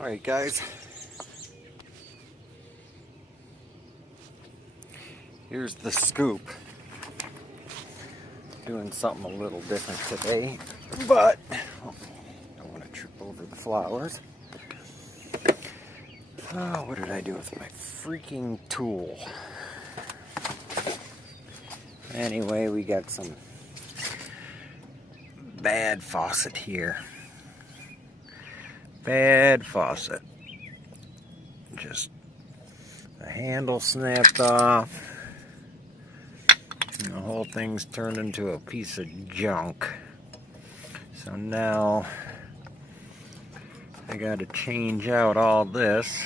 Alright guys, here's the scoop. Doing something a little different today, but don't want to trip over the flowers. Oh, what did I do with my freaking tool? Anyway, we got some bad faucet here. Bad faucet. Just the handle snapped off. And the whole thing's turned into a piece of junk. So now I gotta change out all this.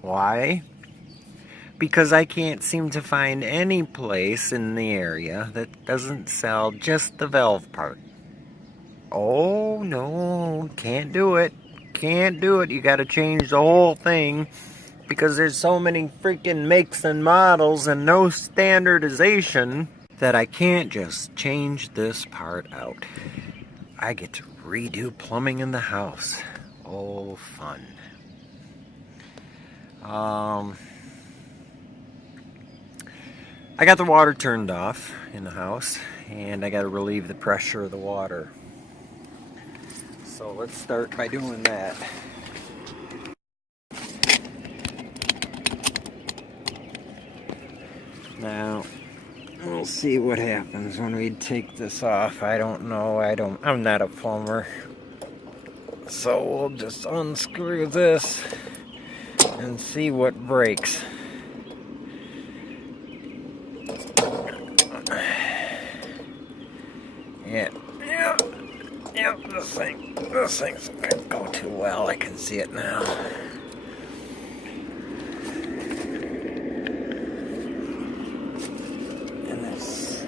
Why? Because I can't seem to find any place in the area that doesn't sell just the valve part. Oh no, can't do it. Can't do it. You gotta change the whole thing because there's so many freaking makes and models and no standardization that I can't just change this part out. I get to redo plumbing in the house. Oh, fun. I got the water turned off in the house and I got to relieve the pressure of the water. So let's start by doing that. Now, we'll see what happens when we take this off. I don't know. I'm not a plumber. So we'll just unscrew this and see what breaks. Yeah, this thing's gonna go too well. I can see it now. And this.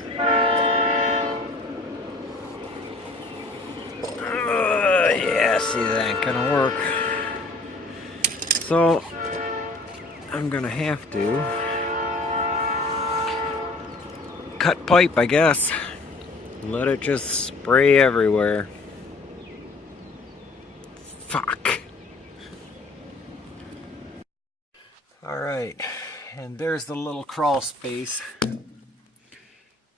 Yeah, see, that ain't gonna work. So, I'm gonna have to cut pipe, I guess. Let it just spray everywhere. Fuck. Alright, and there's the little crawl space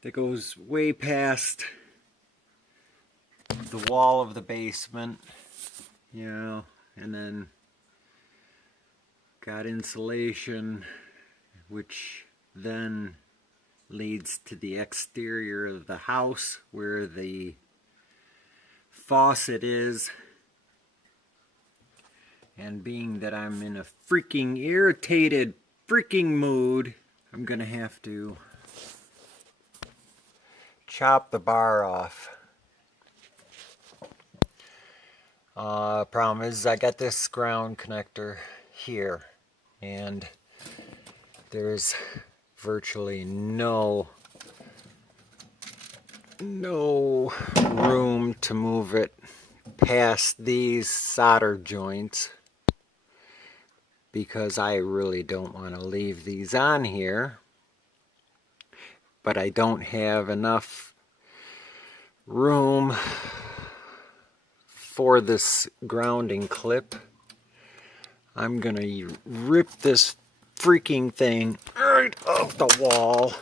that goes way past the wall of the basement, you know, and then got insulation, which then leads to the exterior of the house where the faucet is. And being that I'm in a freaking irritated freaking mood, I'm gonna have to chop the bar off. Problem is I got this ground connector here and there's virtually no room to move it past these solder joints because I really don't want to leave these on here, but I don't have enough room for this grounding clip. I'm gonna rip this freaking thing right off the wall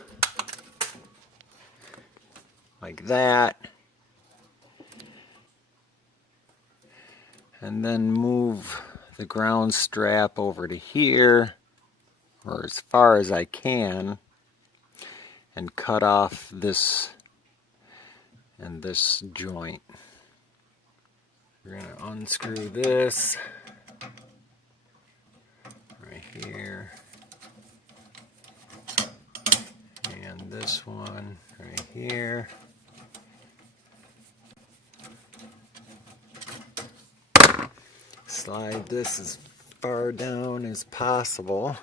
like that and then move the ground strap over to here or as far as I can and cut off this and this joint. We're gonna unscrew this right here. And this one right here. Slide this as far down as possible.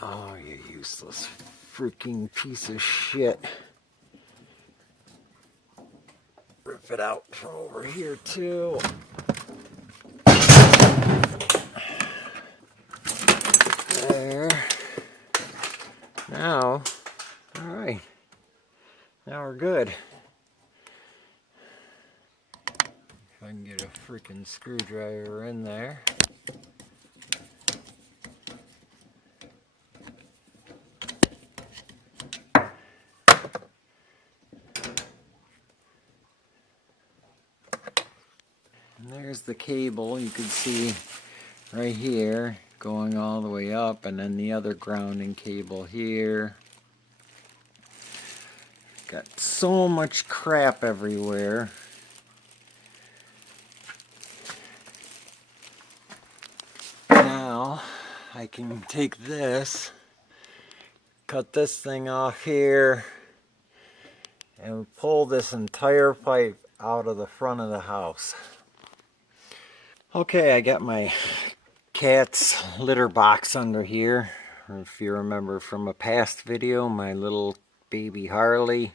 Oh, you useless freaking piece of shit. Rip it out from over here too. There. Now, alright. Now we're good. If I can get a freaking screwdriver in there. And there's the cable you can see right here going all the way up, and then the other grounding cable here. Got so much crap everywhere. Now I can take this, cut this thing off here, and pull this entire pipe out of the front of the house. Okay, I got my cat's litter box under here. If you remember from a past video, my little baby Harley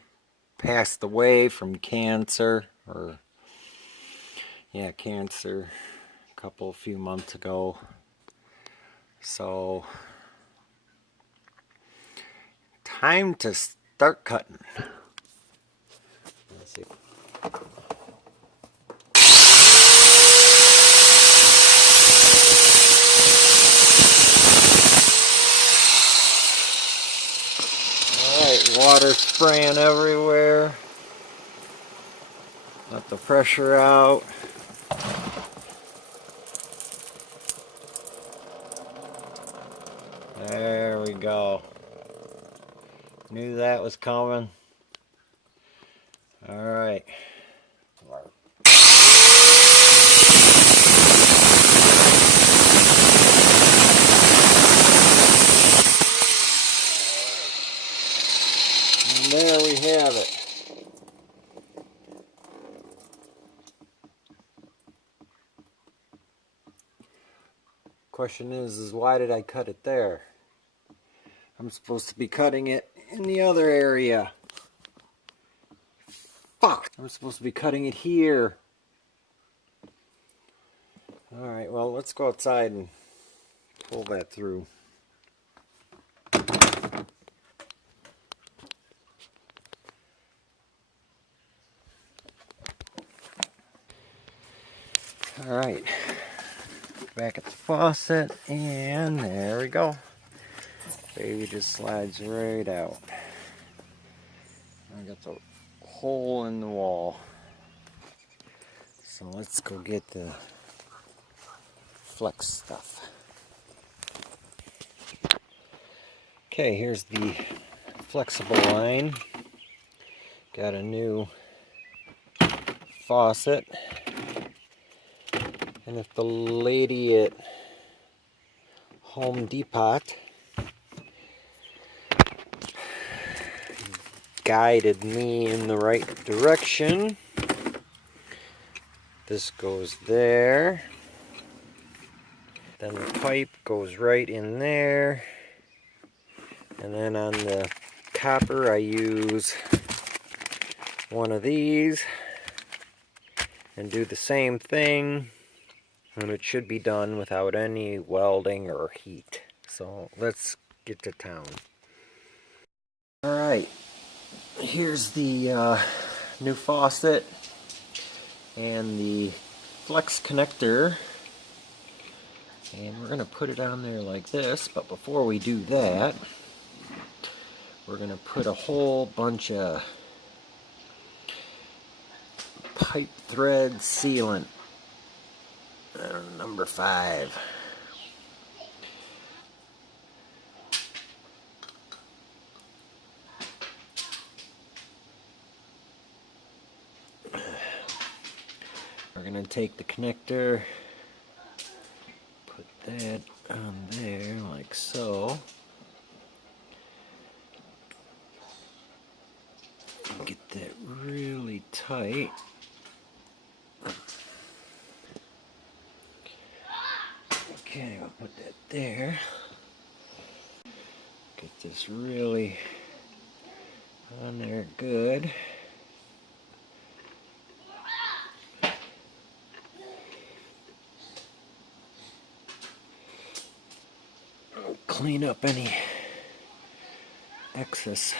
passed away from cancer, cancer a few months ago. So, time to start cutting. Let's see. Alright, water spraying everywhere. Let the pressure out. There we go. Knew that was coming. Alright. And there we have it. Question is why did I cut it there? I'm supposed to be cutting it in the other area. Fuck! I'm supposed to be cutting it here. Alright, well, let's go outside and pull that through. Alright, back at the faucet, and there we go. Baby just slides right out. I got the hole in the wall. So let's go get the flex stuff. Okay, here's the flexible line. Got a new faucet. And if the lady at Home Depot guided me in the right direction, this goes there, then the pipe goes right in there, and then on the copper I use one of these and do the same thing, and it should be done without any welding or heat. So let's get to town. Alright, here's the new faucet and the flex connector, and we're going to put it on there like this. But before we do that, we're going to put a whole bunch of pipe thread sealant, number 5. We're going to take the connector, put that on there like so, and get that really tight. Okay, I'll put that there. Get this really on there good. Clean up any excess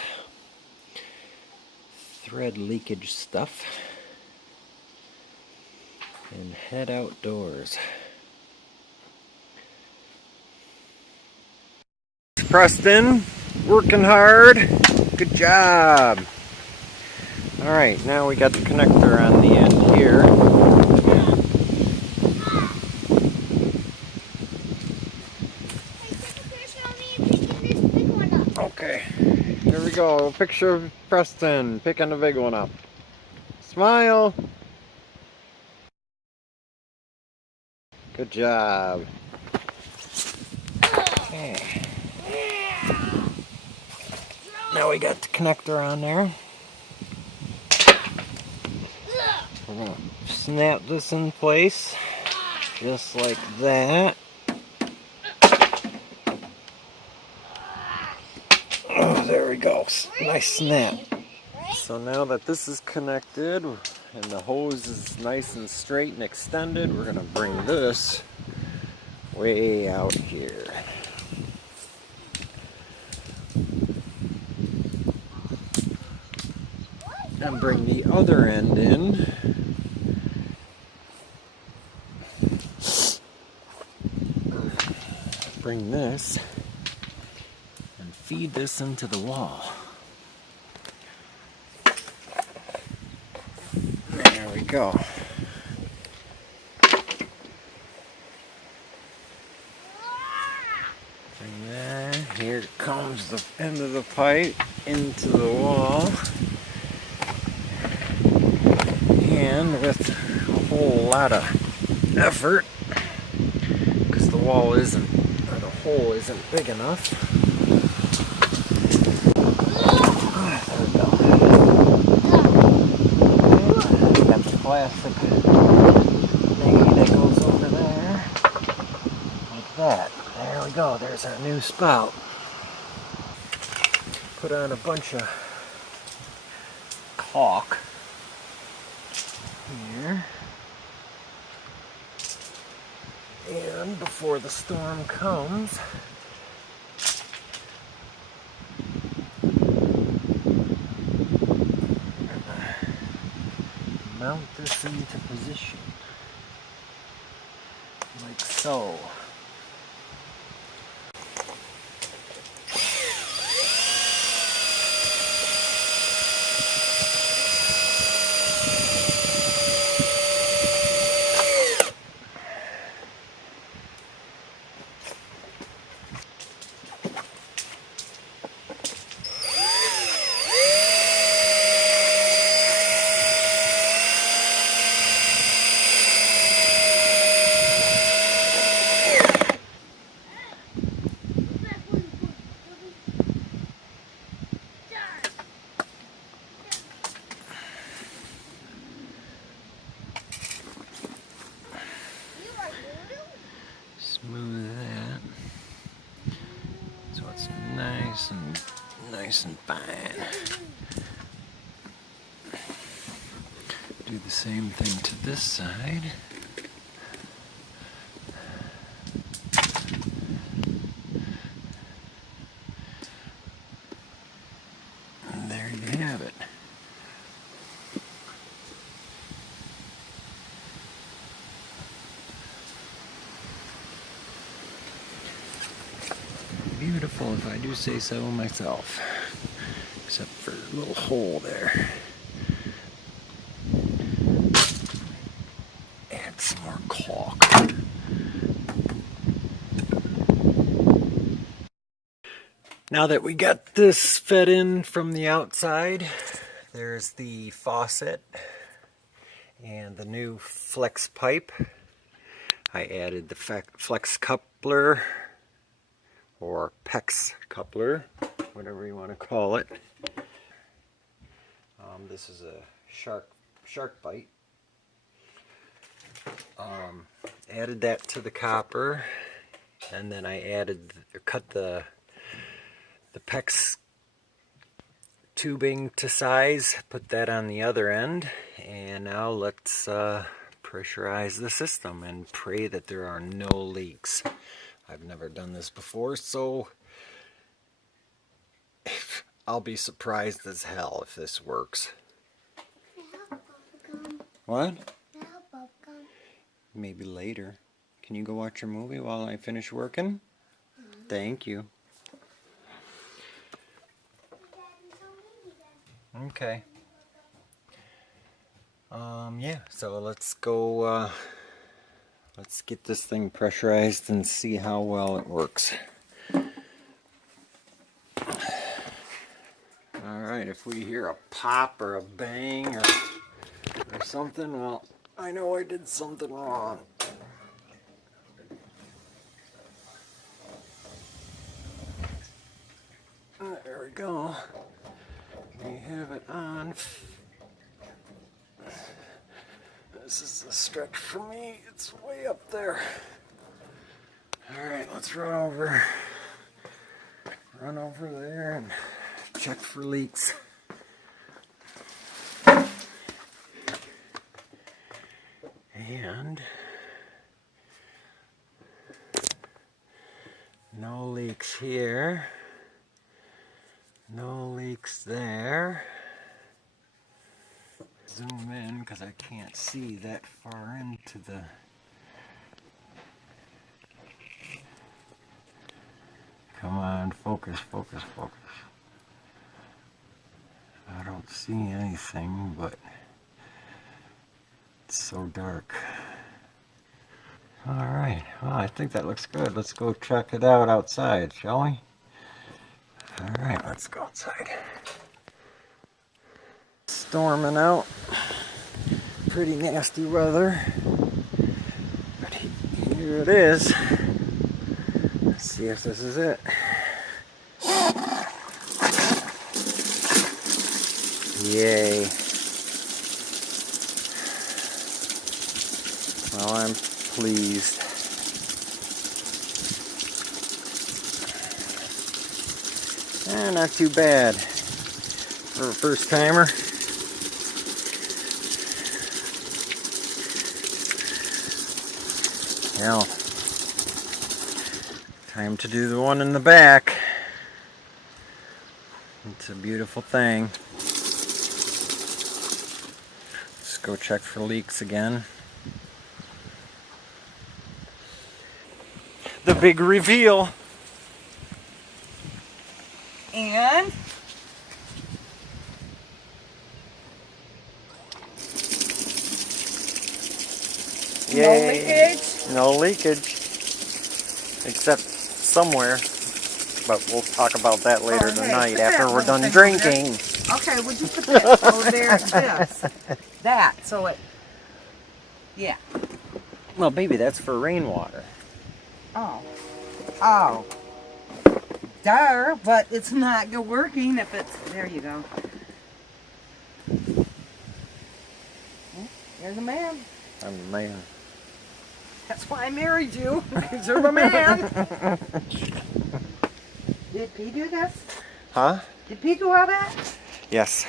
thread leakage stuff. and head outdoors. Preston, working hard. Good job. Alright, now we got the connector on the end here. Okay, here we go. Picture of Preston picking the big one up. Smile. Good job. Okay. Now we got the connector on there. We're going to snap this in place just like that. Oh, there we go. Nice snap. So now that this is connected and the hose is nice and straight and extended, we're going to bring this way out here. And bring the other end in. Bring this and feed this into the wall. There we go. Bring that. Here comes the end of the pipe into the wall. And with a whole lot of effort, because the wall isn't, or the hole isn't big enough. There we go. Okay. Got the plastic thingy that goes over there, like that. There we go, there's our new spout. Put on a bunch of caulk here. And before the storm comes, mount this into position, like so. Smooth that so it's nice and fine. Do the same thing to this side. And there you have it. Beautiful, if I do say so myself, except for a little hole there. Add some more caulk. Now that we got this fed in from the outside, there's the faucet and the new flex pipe. I added the flex coupler, or PEX coupler, whatever you want to call it. This is a shark bite. Added that to the copper, and then I cut the PEX tubing to size, put that on the other end, and now let's pressurize the system and pray that there are no leaks. I've never done this before, so I'll be surprised as hell if this works. What? Maybe later. Can you go watch your movie while I finish working? Thank you. Okay. Yeah, so let's go, let's get this thing pressurized and see how well it works. Alright, if we hear a pop or a bang or something, well, I know I did something wrong. There we go. We have it on. This is a stretch for me. It's way up there. Alright, let's run over there and check for leaks. And no leaks here. No leaks there. Zoom in because I can't see that far into the... Come on, focus, focus, focus. I don't see anything, but it's so dark. Alright, well, I think that looks good. Let's go check it out outside, shall we? Alright, let's go outside. Storming out. Pretty nasty weather. But here it is. Let's see if this is it. Yay. Well, I'm pleased. Not too bad for a first timer. Well, time to do the one in the back. It's a beautiful thing. Let's go check for leaks again. The big reveal. And Yay. no leakage. No leakage. Except somewhere. But we'll talk about that later tonight after we're done drinking. Okay, would you put this over there? This. That. So it. Yeah. Well, baby, that's for rainwater. Oh. Oh. Duh, but it's not good working if it's. There you go. You're the man. I'm the man. That's why I married you, because you're the man. Did P do this? Huh? Did P do all that? Yes,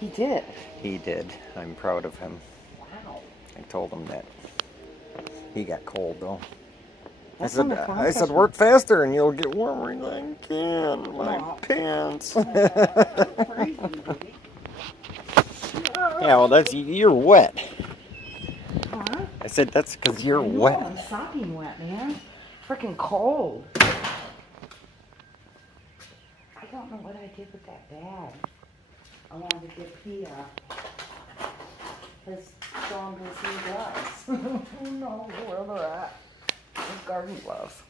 He did. he did. I'm proud of him. Wow. I told him that. He got cold, though. That's I wonderful. said, work faster and you'll get warmer. He's like, I can't. My pants. Crazy, baby. Yeah, well, that's, you're wet. Huh? I said, that's because you're I know, wet. I'm sopping wet, man. Freaking cold. I don't know what I did with that bag. I wanted to get P his strong as he gloves. Who knows where they're at? His garden gloves.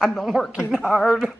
I've been working hard.